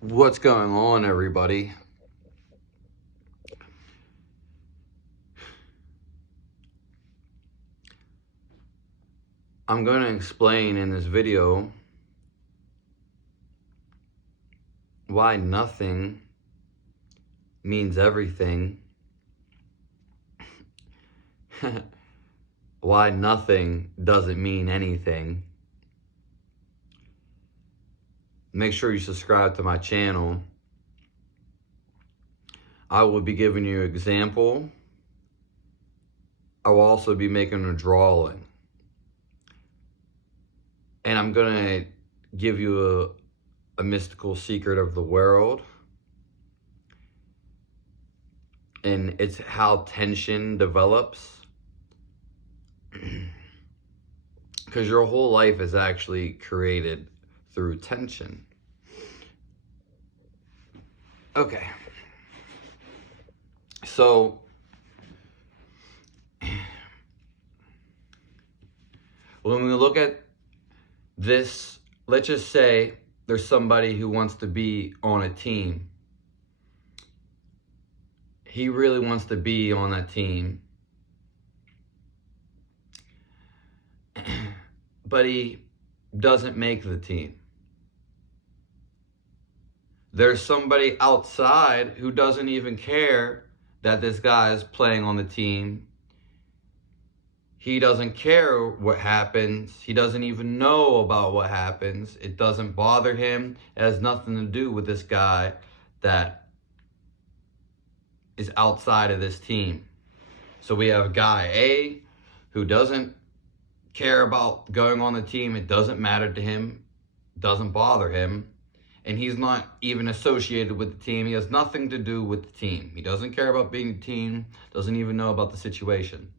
What's going on, everybody? I'm going to explain in this video why nothing means everything, why nothing doesn't mean anything. Make sure you subscribe to my channel. I will be giving you an example. I will also be making a drawing. And I'm going to give you a mystical secret of the world. And it's how tension develops. Because your whole life is actually created through tension. Okay. So, when we look at this, let's just say there's somebody who wants to be on a team. He really wants to be on that team. But he doesn't make the team. There's somebody outside who doesn't even care that this guy is playing on the team. He doesn't care what happens. He doesn't even know about what happens. It doesn't bother him. It has nothing to do with this guy that is outside of this team. So we have guy A who doesn't care about going on the team. It doesn't matter to him. It doesn't bother him. And he's not even associated with the team. He has nothing to do with the team. He doesn't care about being a team. Doesn't even know about the situation.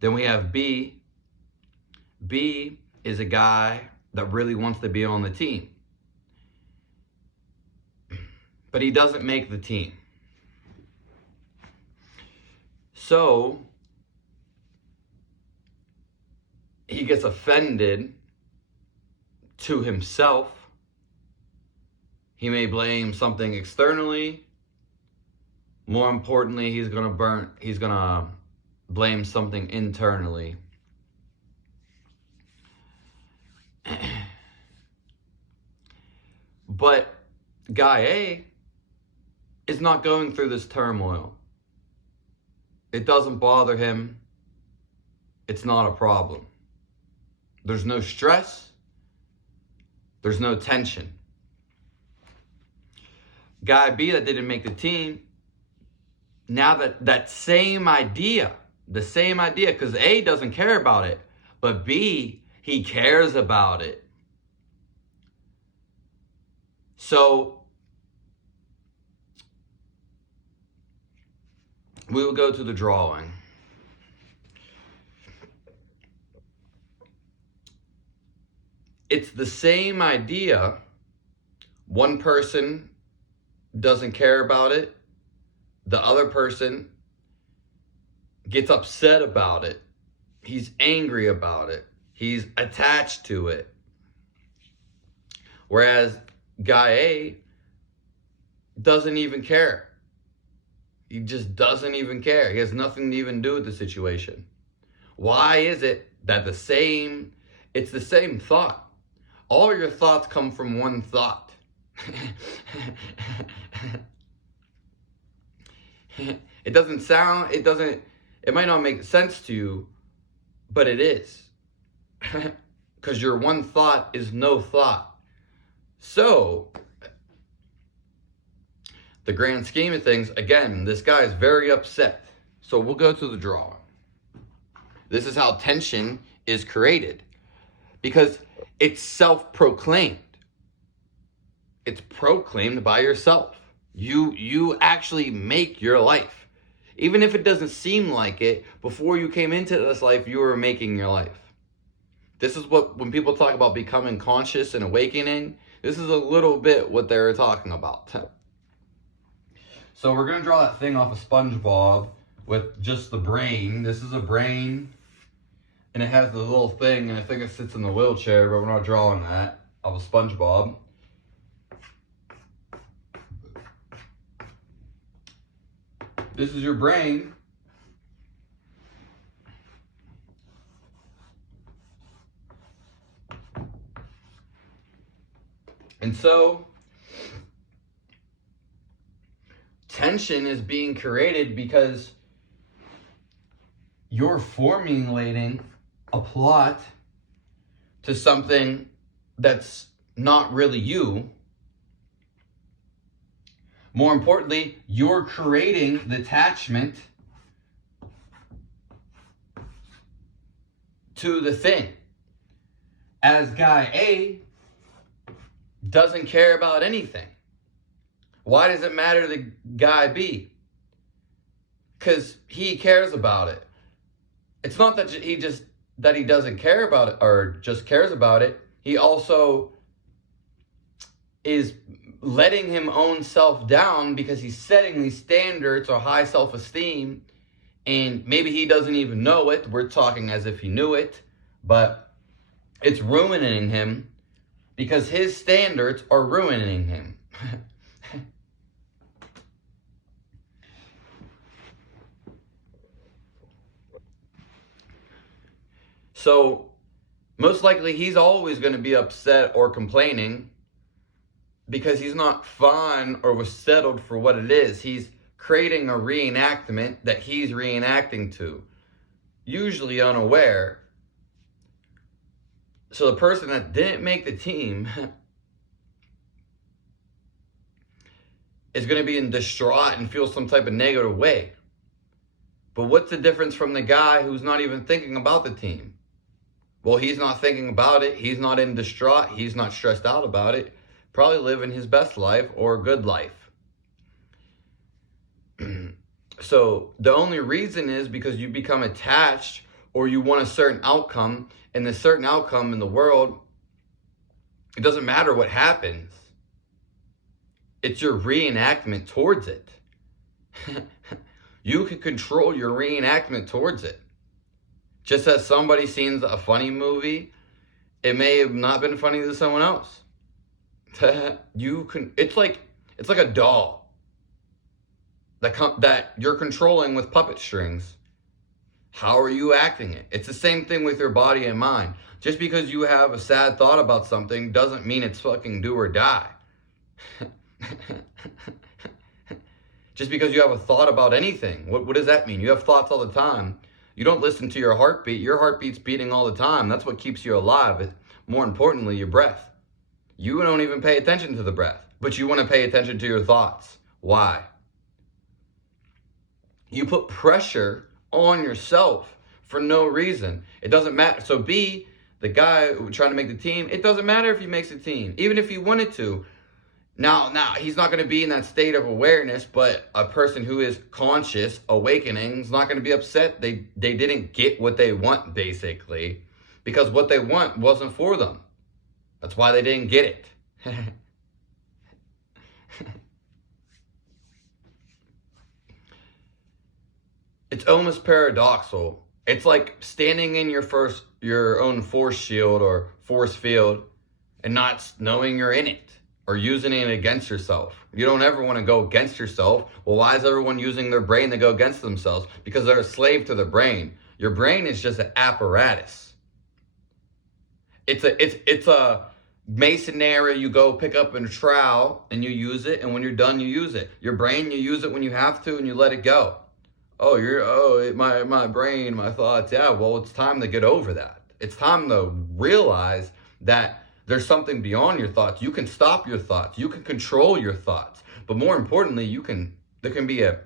Then we have B. B is a guy that really wants to be on the team. But he doesn't make the team. So he gets offended to himself. He may blame something externally. More importantly, he's gonna blame something internally. But guy A is not going through this turmoil. It doesn't bother him. It's not a problem. There's no stress. There's no tension. Guy B that didn't make the team, now that same idea, because A doesn't care about it, but B, he cares about it. So we will go to the drawing. It's the same idea. One person doesn't care about it. The other person gets upset about it. He's angry about it. He's attached to it. Whereas guy A doesn't even care. He just doesn't even care. He has nothing to even do with the situation. Why is it that it's the same thought? All your thoughts come from one thought. It might not make sense to you, but it is. Because your one thought is no thought. So, the grand scheme of things, again, this guy is very upset. So we'll go to the drawing. This is how tension is created. Because it's self-proclaimed. It's proclaimed by yourself. You actually make your life. Even if it doesn't seem like it, before you came into this life, you were making your life. This is when people talk about becoming conscious and awakening, this is a little bit what they're talking about. So we're going to draw that thing off of SpongeBob with just the brain. This is a brain, and it has the little thing, and I think it sits in the wheelchair, but we're not drawing that, of a SpongeBob. This is your brain. And so, tension is being created because you're formulating a plot to something that's not really you. More importantly, you're creating the attachment to the thing. As guy A doesn't care about anything. Why does it matter to the guy B? Because he cares about it. It's not that he doesn't care about it or just cares about it. He also is letting him own self down because he's setting these standards or high self-esteem, and maybe he doesn't even know it. We're talking as if he knew it, but it's ruining him because his standards are ruining him. So, most likely he's always going to be upset or complaining because he's not fine or was settled for what it is. He's creating a reenactment that he's reenacting to, usually unaware. So the person that didn't make the team is going to be in distraught and feel some type of negative way. But what's the difference from the guy who's not even thinking about the team? Well, he's not thinking about it. He's not in distraught. He's not stressed out about it. Probably living his best life or a good life. So the only reason is because you become attached or you want a certain outcome, and the certain outcome in the world, it doesn't matter what happens. It's your reenactment towards it. You can control your reenactment towards it. Just as somebody sees a funny movie, it may have not been funny to someone else. It's like a doll that you're controlling with puppet strings. How are you acting it? It's the same thing with your body and mind. Just because you have a sad thought about something doesn't mean it's fucking do or die. Just because you have a thought about anything, what does that mean? You have thoughts all the time. You don't listen to your heartbeat. Your heartbeat's beating all the time. That's what keeps you alive. More importantly, your breath. You don't even pay attention to the breath, but you want to pay attention to your thoughts. Why? You put pressure on yourself for no reason. It doesn't matter. So B, the guy trying to make the team, it doesn't matter if he makes the team, even if he wanted to. Now, he's not going to be in that state of awareness, but a person who is conscious, awakening, is not going to be upset. They didn't get what they want, basically, because what they want wasn't for them. That's why they didn't get it. It's almost paradoxical. It's like standing in your own force shield or force field and not knowing you're in it. Or using it against yourself. You don't ever want to go against yourself. Well, why is everyone using their brain to go against themselves? Because they're a slave to the brain. Your brain is just an apparatus. It's a masonry you go pick up in a trowel and you use it, and when you're done, you use it. Your brain, you use it when you have to and you let it go. My brain, my thoughts. Yeah, well, it's time to get over that. It's time to realize that there's something beyond your thoughts. You can stop your thoughts. You can control your thoughts. But more importantly, there can be a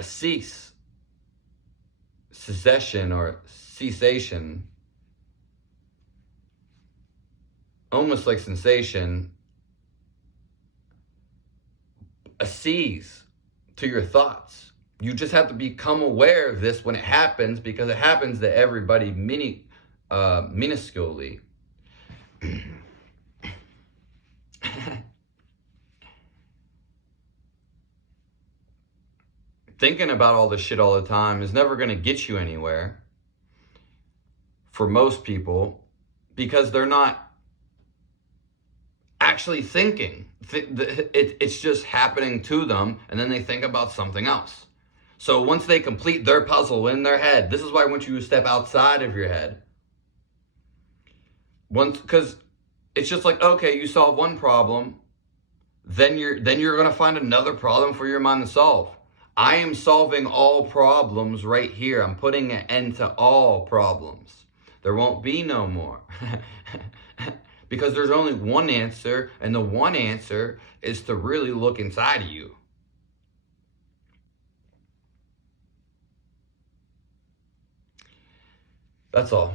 cessation or cessation, almost like sensation, a cease to your thoughts. You just have to become aware of this when it happens, because it happens to everybody minusculely. Thinking about all this shit all the time is never going to get you anywhere for most people, because they're not actually thinking. It's just happening to them, and then they think about something else. So once they complete their puzzle in their head, this is why I want you to step outside of your head. Because it's just like, okay, you solve one problem, then you're going to find another problem for your mind to solve. I am solving all problems right here. I'm putting an end to all problems. There won't be no more. Because there's only one answer, and the one answer is to really look inside of you. That's all.